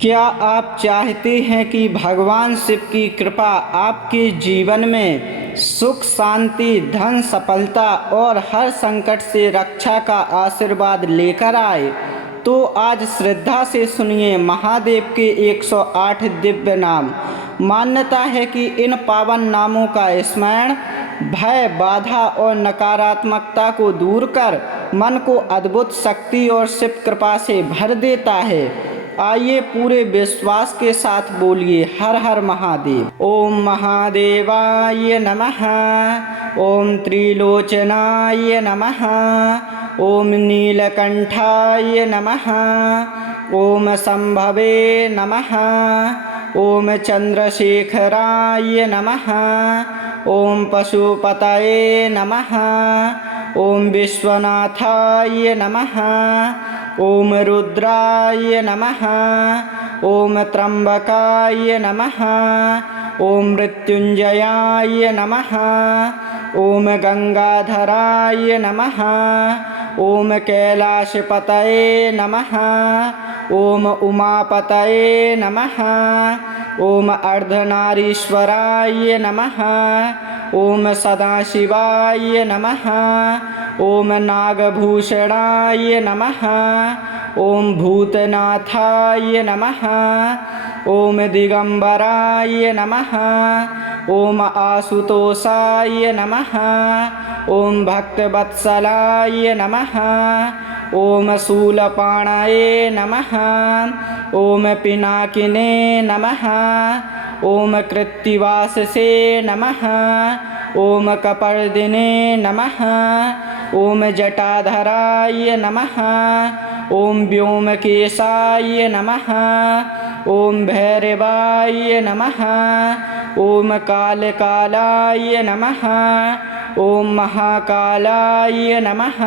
क्या आप चाहते हैं कि भगवान शिव की कृपा आपके जीवन में सुख, शांति, धन, सफलता और हर संकट से रक्षा का आशीर्वाद लेकर आए? तो आज श्रद्धा से सुनिए महादेव के 108 दिव्य नाम। मान्यता है कि इन पावन नामों का स्मरण भय, बाधा और नकारात्मकता को दूर कर मन को अद्भुत शक्ति और शिव कृपा से भर देता है। आइए पूरे विश्वास के साथ बोलिए हर हर महादेव। ओम महादेवाय नमः। ओम त्रिलोचनाय नमः। ओम नीलकंठाय नमः। ओम संभवे नमः। ओम चंद्रशेखराय नमः। ओम पशुपतये नमः। ओम विश्वनाथाय नमः। ओम रुद्राय नमः। ओम त्र्यंबकाय नमः। ओम मृत्युंजयाय नमः। ओम गंगाधराय नमः। ओम कैलाशपतये नमः। ओम उमापतये नमः। ओम अर्धनारीश्वराय नमः। ओम सदाशिवाय नमः। ओम नागभूषणाय नमः। ओम भूतनाथाय नमः। ओम दिगंबराय नमः। ओम आशुतोषाय नमः। ओम भक्तवत्सलाय नमः। ओम शूलपाणये नमः। ओम पिनाकिने नमः। ओम कृत्तिवाससे नमः। ओम कपर्दिने नमः। ओम जटाधराय नमः। ओम व्योमकेशाय नमः। ओम भैरवाय नमः। ओम कालकालाय नमः। ओम महाकालाय नमः।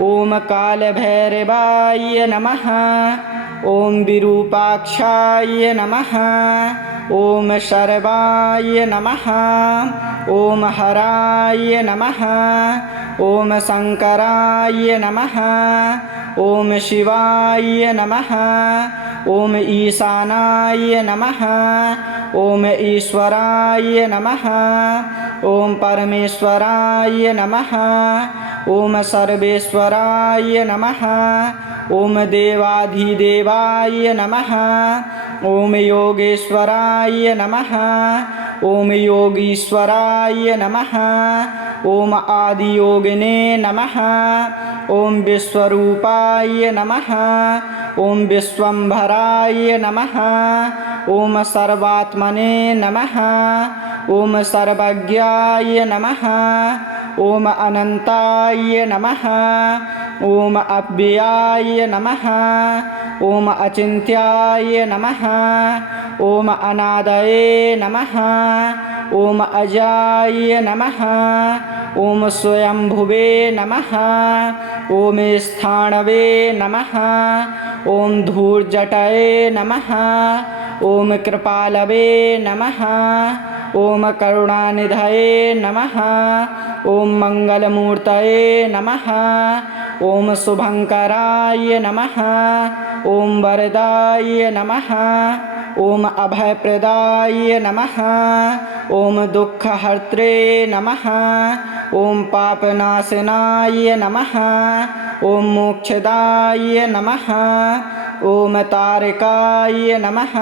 ओम कालभैरवाय नमः। ओम विरूपाक्षाय नमः। ओम शर्वाय नमः। ओम हराय नमः। ओम शंकराय नमः। ओम शिवाय नमः। ओम ईशानाय नमः। ओम ईश्वराय नमः। ओम परमेश्वराय नमः। ओम सर्वेश्वराय नमः। ओम देवाधिदेवाय नमः। ओम योगेश्वराय नमः। ओम योगीश्वराय नमः। ओम आदियोगिने नमः। ओम विश्वरूपाय नमः। ओम विश्वंभराय नमः। ओम सर्वात्मने नमः। ओम सर्वज्ञाय नमः। ओम अनंताय नमः। ओम अव्ययाय नमः। ओम अचिन्त्याय नमः। ओम अनादये नमः। ओम अजाय नमः। ओम स्वयंभुवे नमः। ओम स्थाणवे नमः। ओम धूर्जटये नमः। ओम कृपालवे नमः। ओम करुणानिधये नमः। ओम मंगलमूर्तये नमः। ओम शुभंकराय नमः। ओम वरदाय नमः। ओम अभयप्रदाय नमः। ओम दुःखहर्त्रे नमः। ओम पापनाशनाय नमः। ओम मोक्षदाय नमः। ओम तारकाय नमः।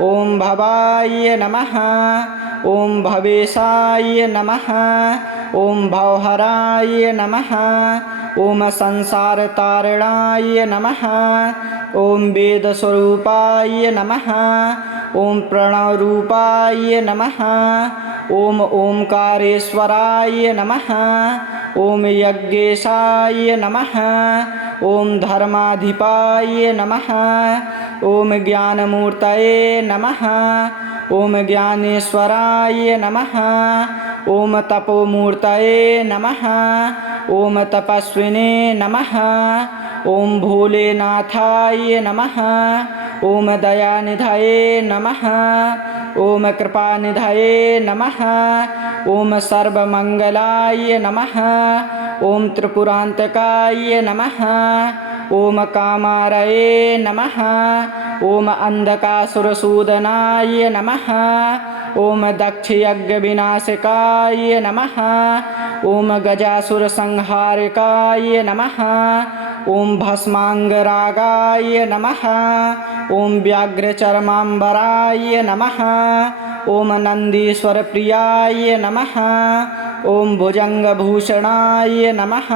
ओम भवाय नमः। ओम भवेशाय नमः। ओम भवहराय नमः। ओम संसारतारणाय नमः। ओम वेदस्वरूपाय नमः। ओम प्रणवरूपाय नमः। ओम ओंकारेश्वराय नमः। ओम यज्ञेशाय नमः। ओम धर्माधिपाय नमः। ओम ज्ञानमूर्तये नमः। ओम ज्ञानेश्वराय नमः। ओम तपोमूर्तये नमः। ओम तपस्विने नमः। ओम भोलेनाथाय नमः। ओम दयानिधये नमः। ओम कृपानिधये नमः। ओम सर्वमंगलाय नमः। ओम त्रिपुरांतकाय नमः। ओम कामारये नमः। ओम अंधकासुरसूदनाय नमः। ओम दक्षयज्ञविनाशकाय नमः। ओम गजासुरसंहारकाय नमः। ओम भस्मांगरागाय नमः। ओम व्याघ्रचर्मांबराय नमः। ओम नंदीश्वरप्रियाय नमः। ओम भुजंगभूषणाय नमः।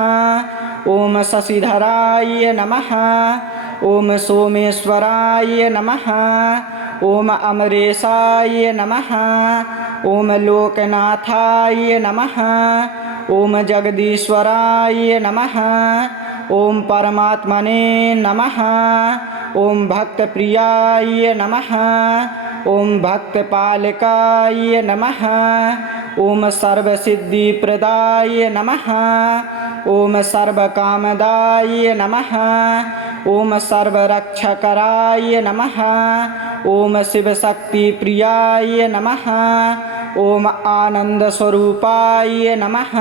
ओम शशिधराय नमः। ओम सोमेश्वराय नमः। ओम अमरेशाय नमः। ओम लोकनाथाय नमः। ओम जगदीश्वराय नमः। ओम परमात्मने नमः। ओम भक्तप्रियाय नमः। ओम भक्तपालकाय नमः। ओम सर्वसिद्धिप्रदाय नमः। ओम सर्वकामदाय नमः। ओम सर्वरक्षकराय नमः। ओम शिवशक्तिप्रियाय नमः। ओम आनंदस्वरूपाय नमः।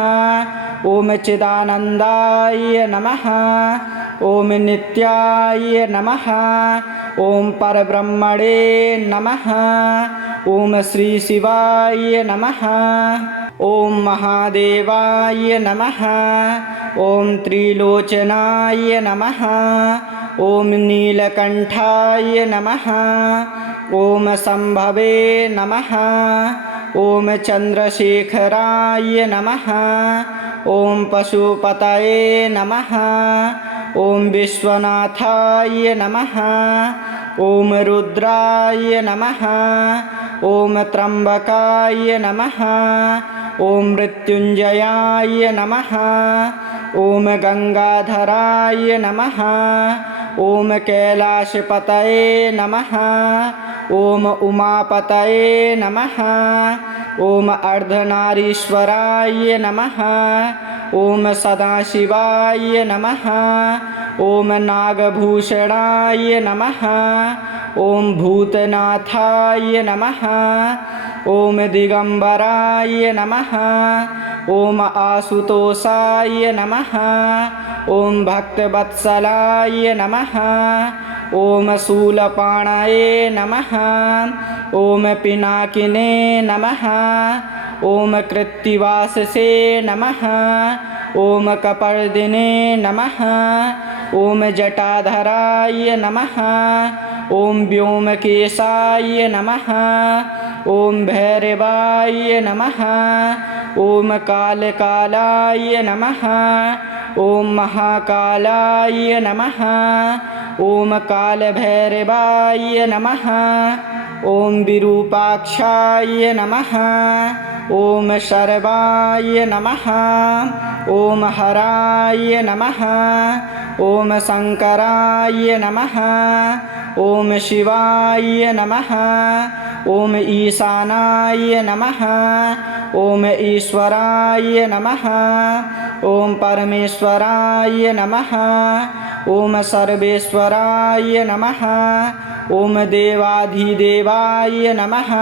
ओम चिदानंदाय नमः। ओम नित्याय नमः। ओम परब्रह्मणे नमः। ओम श्री शिवाय नमः। ओम महादेवाय नमः। ओम त्रिलोचनाय नमः। ओम नीलकंठाय नमः। ओम शंभवे नमः। ओम चंद्रशेखराय नमः। ओम पशुपतये नमः। ओम विश्वनाथाय नमः। ओम रुद्राय नमः। ओम त्र्यंबकाय नमः। ओम मृत्युंजयाय नमः। ओम गंगाधराय नमः। ओम कैलाशपतये नमः। ओम उमापतये नमः। ओम अर्धनारीश्वराय नमः। ओम सदाशिवाय नमः। ओम नागभूषणाय नमः। ओम भूतनाथाय नमः। ओम दिगंबराय नमः। ओम आशुतोषाय नमः। ओम भक्तवत्सलाय नमः। ओम शूलपाणये नमः। ओम पिनाकिने नमः। ओम कृत्तिवाससे नमः। ओम कपर्दिने नमः। ओम जटाधराय नमः। ओम व्योमकेशाय नमः। ओम भैरवाय नमः। ओम कालकालाय नमः। ओम महाकालाय नमः। ओम कालभैरवाय नमः। ओम विरूपाक्षाय नमः। ओम शर्वाय नमः। ओम हराय नमः। ओम शंकराय नमः। ओम शिवाय नमः। ओम ईशानाय नमः। ओम ईश्वराय नमः। ओम परमेश्वराय नमः। ओम सर्वेश्वराय नमः। ओम देवाधिदेवाय नमः।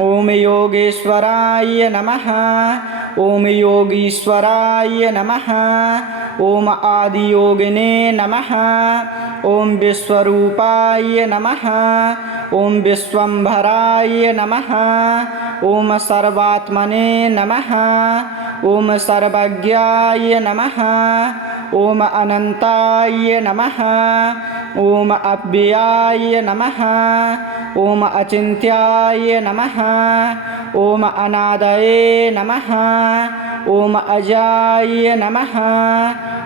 ओम योगेश्वराय नमः। ओम योगीश्वराय नमः। ओम आदियोगिने नमः। ओम विश्वरूपाय नमः। ओम विश्वंभराय नमः। ओम सर्वात्मने नमः। ओम सर्वज्ञाय नमः। ओम अनंताय नमः। ओम अव्ययाय नमः। ओम अचिन्त्याय नमः। ओम अनादये नमः। ओम अजाय नमः।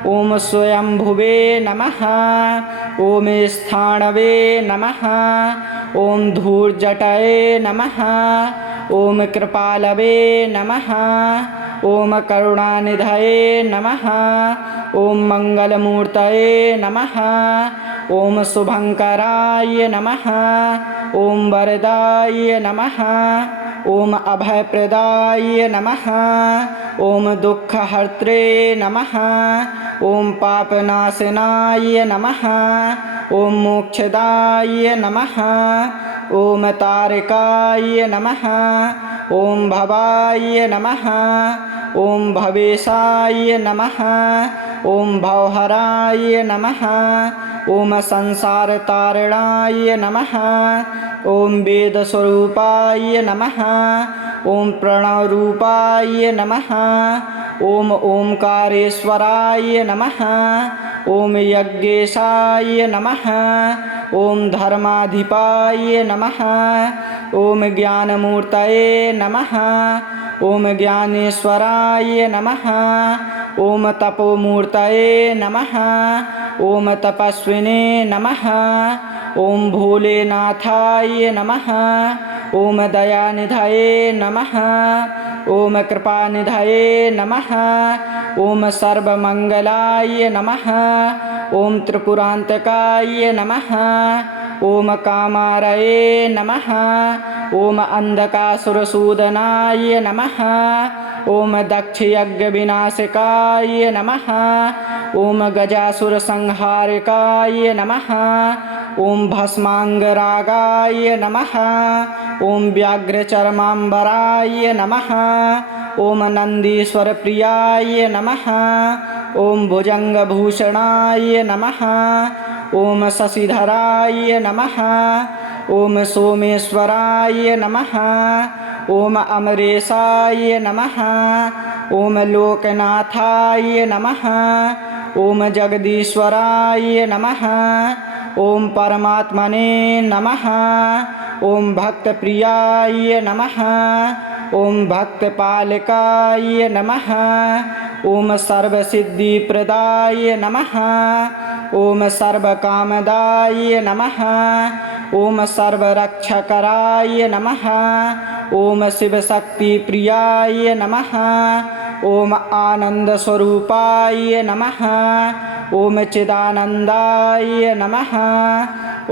ओम स्वयंभुवे नमः। ओम स्थाणवे नमः। ओम धूर्जटये नमः। ओम कृपालवे नमः। ओम करुणानिधये नमः। ओम मंगलमूर्तये नमः। ओम शुभंकराय नमः। ओम वरदाय नमः। ओम अभयप्रदाय नमः। ओम दुःखहर्त्रे नमः। ओम पापनाशनाय नमः। ओम मोक्षदाय नमः। ओम तारकाय नमः। ॐ भवाय नमः ॐ भवेशाय नमः ॐ भवहराय नमः ॐ संसारतारणाय नमः ॐ वेदस्वरूपाय नमः ॐ प्रणवरूपाय नमः ॐ ओंकारेश्वराय नमः ॐ यज्ञेशाय नमः ॐ धर्माधिपाय नमः ॐ ज्ञानमूर्तये नमः ॐ ज्ञानेश्वराय नमः ॐ तपोमूर्तये नमः ॐ तपस्विने नमः ॐ भोलेनाथाय नमः ॐ दयानिधये नमः ॐ कृपानिधये नमः ॐ सर्वमङ्गलाय नमः ॐ त्रिपुरान्तकाय नमः ॐ कामारये नमः ॐ अन्धकासुरसूदनाय नमः ॐ दक्षयज्ञविनाशकाय नमः ॐ गजासुरसंहारकाय नमः ॐ भस्माङ्गरागाय नमः ॐ व्याघ्रचर्माम्बराय नमः ॐ नन्दीश्वरप्रियाय नमः ॐ भुजङ्गभूषणाय नमः ॐ शशिधराय नमः ॐ सोमेश्वराय नमः ॐ अमरेशाय नमः ॐ लोकनाथाय नमः ॐ जगदीश्वराय नमः ॐ परमात्मने नमः ॐ भक्तप्रियाय नमः ॐ भक्तपालकाय नमः ॐ सर्वसिद्धिप्रदाय नमः ॐ सर्वकामदाय नमः ॐ सर्वरक्षकराय नमः ॐ शिवशक्तिप्रियाय नमः ॐ आनन्दस्वरूपाय नमः ॐ चिदानन्दाय नमः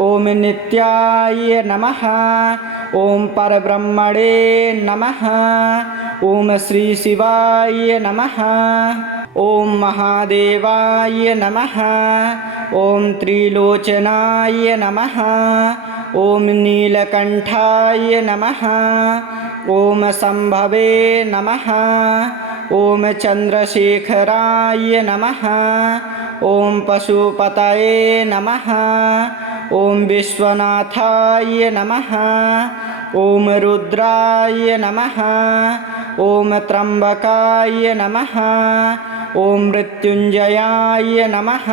ॐ नित्याय नमः ॐ परब्रह्मणे नमः ॐ श्रीशिवाय नमः ॐ महादेवाय नमः ॐ त्रिलोचनाय नमः ॐ नीलकण्ठाय नमः ॐ शम्भवे नमः ॐ चन्द्रशेखराय नमः ॐ पशुपतये नमः ॐ विश्वनाथाय नमः ॐ रुद्राय नमः ॐ त्र्यम्बकाय नमः ॐ मृत्युञ्जयाय नमः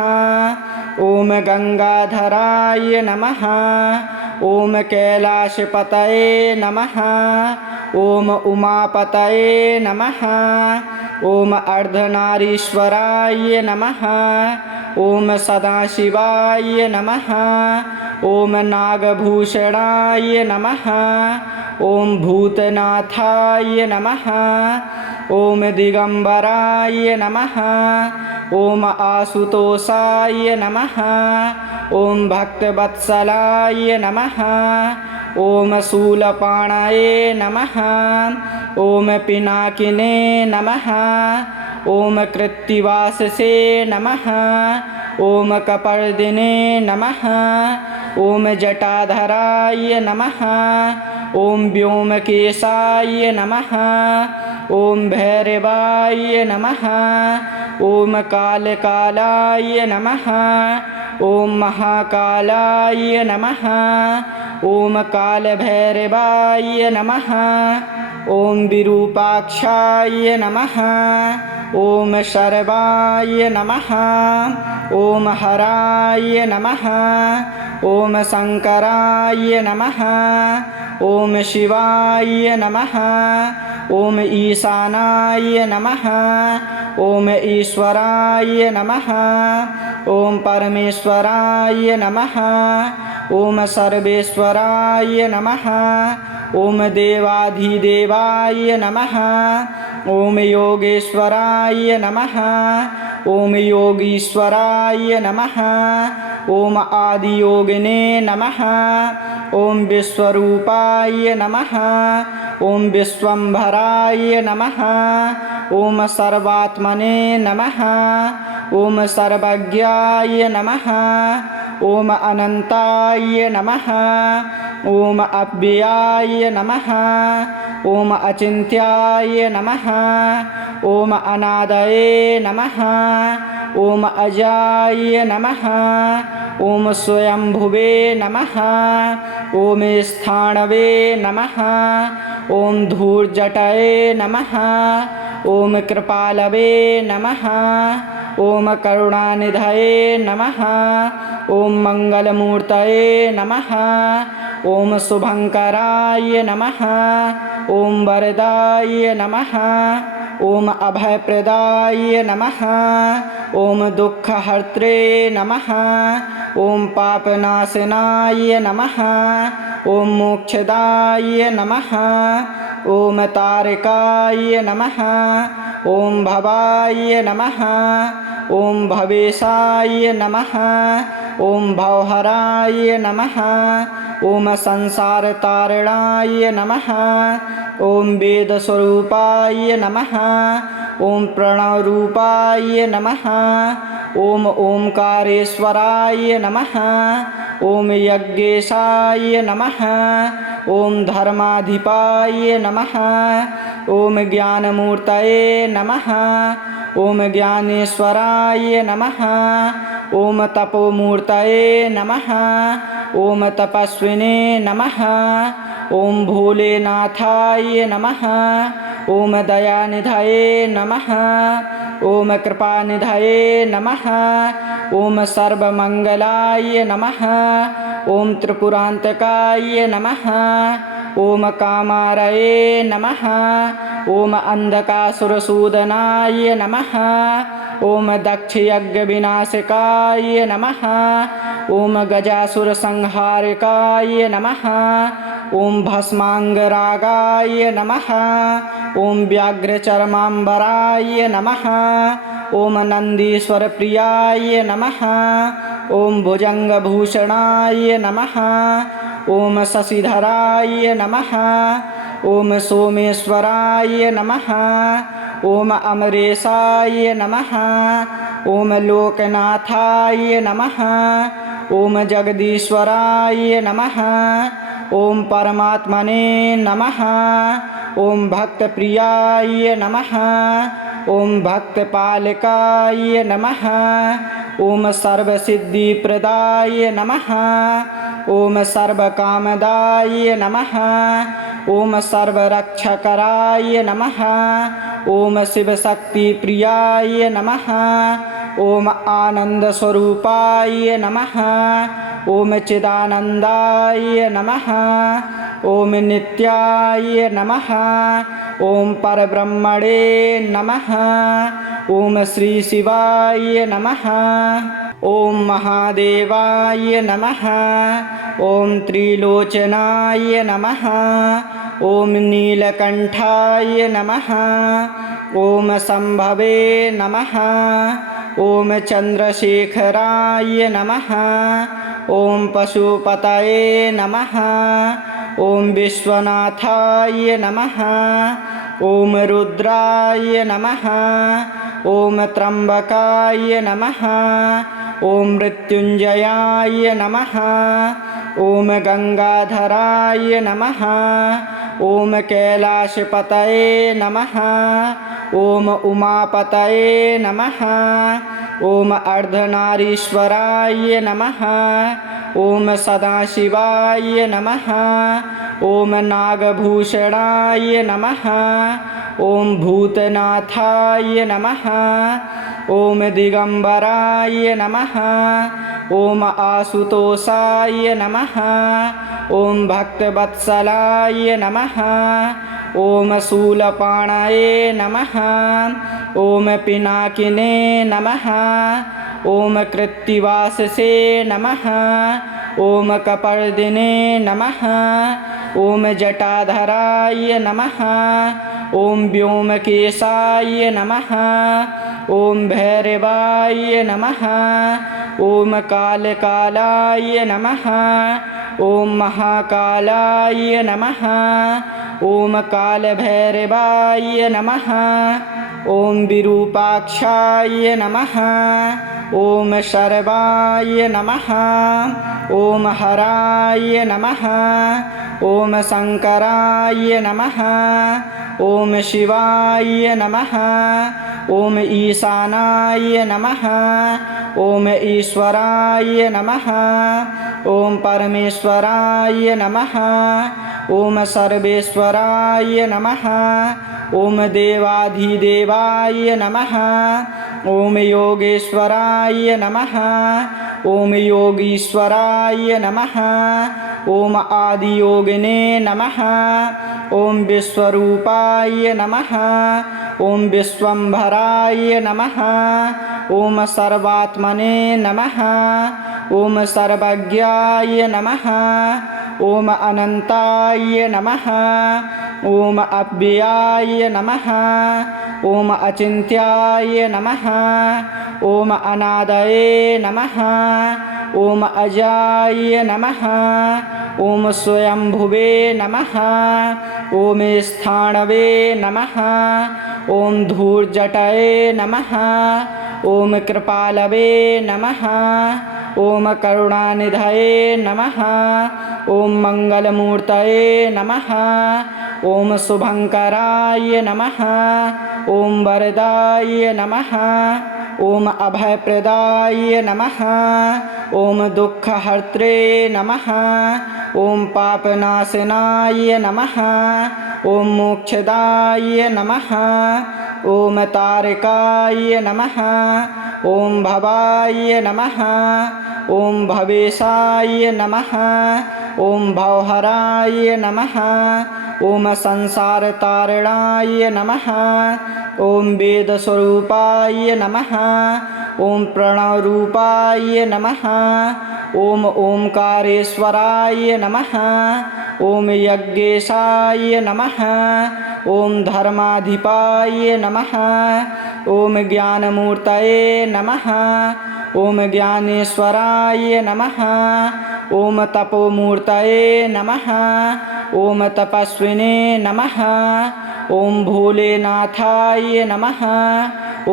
ॐ गंगाधराय नमः ॐ कैलाशपतये नमः ॐ उमापतये नमः ॐ अर्धनारीश्वराय नमः ॐ सदाशिवाय नमः ॐ नागभूषणाय नमः ॐ भूतनाथाय नमः ॐ दिगंबराय नमः ॐ आशुतोषाय नमः ॐ भक्तवत्सलाय नमः ॐ शूलपाणये नमः ॐ पिनाकिने नमः ॐ कृत्तिवाससे नमः ॐ कपर्दिने नमः ॐ जटाधराय नमः ॐ व्योमकेशाय नमः ॐ भैरवाय नमः ॐ कालकालाय नमः ॐ महाकालाय नमः ॐ कालभैरवाय नमः ॐ विरूपाक्षाय नमः ॐ शर्वाय नमः ॐ हराय नमः ॐ शंकराय नमः ॐ शिवाय नमः ॐ ईशानाय नमः ॐ ईश्वराय नमः ॐ परमेश्वराय नमः ॐ सर्वेश्वराय नमः ॐ देवाधिदेवाय नमः ॐ योगेश्वराय नमः ॐ योगीश्वराय नमः ॐ आदियोगिने नमः ॐ विश्वरूपाय नमः ॐ विश्वंभराय नमः ॐ सर्वात्मने नमः ॐ सर्वज्ञाय नमः ॐ अनन्ताय नमः ॐ अव्ययाय नमः ॐ अचिन्त्याय नमः ॐ अनादये नमः ॐ अजाय नमः ॐ स्वयंभुवे नमः ॐ स्थाणवे नमः ॐ धूर्जटये नमः ॐ कृपालवे नमः ॐ करुणानिधये नमः ॐ मङ्गलमूर्तये नमः ॐ शुभङ्कराय नमः ॐ वरदाय नमः ॐ अभयप्रदाय नमः ॐ दुःखहर्त्रे नमः ॐ पापनाशनाय नमः ॐ मोक्षदाय नमः ॐ तारकाय नमः ॐ भवाय नमः ॐ भवेशाय नमः ॐ भवहराय नमः ॐ संसारतारणाय नमः ॐ वेदस्वरूपाय नमः ॐ प्रणवरूपाय नमः ॐ ओंकारेश्वराय नमः ॐ यज्ञेशाय नमः ॐ धर्माधिपाय नमः ॐ ज्ञानमूर्तये नमः ॐ ज्ञानेश्वराय नमः ॐ तपोमूर्तये नमः ॐ तपस्विने नमः ॐ भोलेनाथाय नमः ॐ दयानिधये नमः ॐ कृपानिधये नमः ॐ सर्वमङ्गलाय नमः ॐ त्रिपुरान्तकाय नमः ॐ कामारये नमः ॐ अन्धकासुरसूदनाय नमः ॐ दक्षयज्ञविनाशकाय नमः ॐ गजासुरसंहारकाय नमः ॐ भस्माङ्गरागाय नमः ॐ व्याघ्रचर्माम्बराय नमः ॐ नन्दीश्वरप्रियाय नमः ॐ भुजङ्गभूषणाय नमः ॐ शशिधराय नमः ॐ सोमेश्वराय नमः ॐ अमरेशाय नमः ॐ लोकनाथाय नमः ॐ जगदीश्वराय नमः ॐ परमात्मने नमः ॐ भक्तप्रियाय नमः ॐ भक्तपालकाय नमः ॐ सर्वसिद्धिप्रदाय नमः ॐ सर्वकामदाय नमः ॐ सर्वरक्षकराय नमः ॐ शिवशक्तिप्रियाय नमः ॐ आनन्दस्वरूपाय नमः ॐ चिदानन्दाय नमः ॐ नित्याय नमः ॐ परब्रह्मणे नमः ॐ श्रीशिवाय नमः ॐ महादेवाय नमः ॐ त्रिलोचनाय नमः ॐ नीलकण्ठाय नमः ॐ शम्भवे नमः ॐ चन्द्रशेखराय नमः ॐ पशुपतये नमः ॐ विश्वनाथाय नमः ॐ रुद्राय नमः ॐ त्र्यम्बकाय नमः ॐ मृत्युञ्जयाय नमः ॐ गंगाधराय नमः ॐ कैलाशपतये नमः ॐ उमापतये नमः ॐ अर्धनारीश्वराय नमः ॐ सदाशिवाय नमः ॐ नागभूषणाय नमः ॐ भूतनाथाय नमः ॐ दिगंबराय नमः ॐ आशुतोषाय नमः ॐ भक्तवत्सलाय नमः ॐ शूलपाणये नमः ॐ पिनाकिने नमः ॐ कृत्तिवाससे नमः ॐ कपर्दिने नमः ॐ जटाधराय नमः ॐ व्योमकेशाय नमः ॐ भैरवाय नमः ॐ कालकालाय नमः ॐ महाकालाय नमः ॐ कालभैरवाय नमः ॐ विरूपाक्षाय नमः ॐ शर्वाय नमः ॐ हराय नमः ॐ शङ्कराय नमः ॐ शिवाय नमः ॐ ईशानाय नमः ॐ ईश्वराय नमः ॐ परमेश्वराय नमः ॐ सर्वेश्वराय नमः ॐ देवाधिदेवाय नमः ॐ योगेश्वराय नमः ॐ योगीश्वराय नमः ॐ आदियोगिने नमः ॐ विश्वरूपाय नमः ॐ विश्वम्भराय नमः ॐ सर्वात्मने नमः ॐ सर्वज्ञाय नमः ॐ अनन्ताय नमः ॐ अव्ययाय नमः ॐ अचिन्त्याय नमः ॐ अनादये नमः ॐ अजाय नमः ॐ स्वयंभुवे नमः ॐ स्थाणवे नमः ॐ धूर्जटये नमः ॐ कृपालवे नमः ॐ करुणानिधये नमः ॐ मङ्गलमूर्तये नमः ॐ शुभङ्कराय नमः ॐ वरदाय नमः ॐ अभयप्रदाय नमः ॐ दुःखहर्त्रे नमः ॐ पापनाशनाय नमः ॐ मोक्षदाय नमः ॐ तारकाय नमः ॐ भवाय नमः ॐ भवेशाय नमः ॐ भवहराय नमः ॐ संसारतारणाय नमः ॐ वेदस्वरूपाय नमः ॐ प्रणवरूपाय नमः ॐ ओंकारेश्वराय नमः ॐ यज्ञेशाय नमः ॐ धर्माधिपाय नमः ॐ ज्ञानमूर्तये नमः ॐ ज्ञानेश्वराय नमः ॐ तपोमूर्तये नमः ॐ तपस्विने नमः ॐ भोलेनाथाय नमः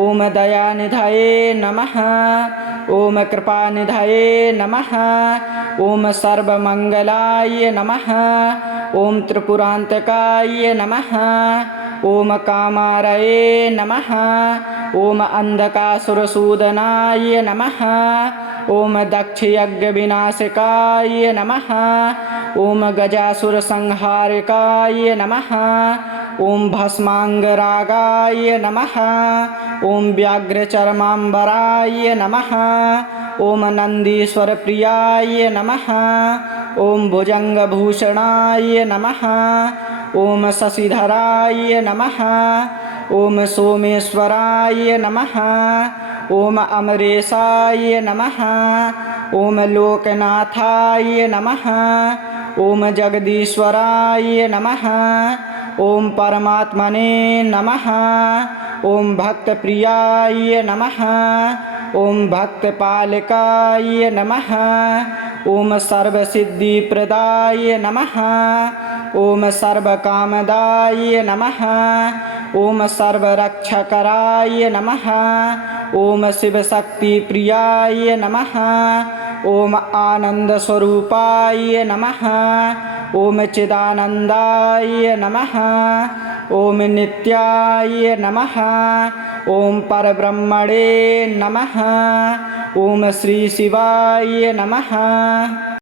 ॐ दयानिधये नमः ॐ कृपानिधये नमः ॐ सर्वमङ्गलाय नमः ॐ त्रिपुरान्तकाय नमः ॐ कामारये नमः ॐ अन्धकासुरसूदनाय नमः ॐ दक्षयज्ञविनाशकाय नमः ॐ गजासुरसंहारकाय नमः ॐ भस्माङ्गरागाय नमः ॐ व्याघ्रचर्माम्बराय नमः ॐ नन्दीश्वरप्रियाय नमः ॐ भुजङ्गभूषणाय नमः ॐ शशिधराय नमः ॐ सोमेश्वराय नमः ॐ अमरेशाय नमः ॐ लोकनाथाय नमः ॐ जगदीश्वराय नमः ॐ परमात्मने नमः ॐ भक्तप्रियाय नमः ॐ भक्तपालकाय नमः ॐ सर्वसिद्धिप्रदाय नमः ॐ सर्वकामदाय नमः ॐ सर्वरक्षकराय नमः ॐ शिवशक्तिप्रियाय नमः ॐ आनन्दस्वरूपाय नमः ॐ चिदानन्दाय नमः ॐ नित्याय नमः ॐ परब्रह्मणे नमः ॐ श्रीशिवाय नमः।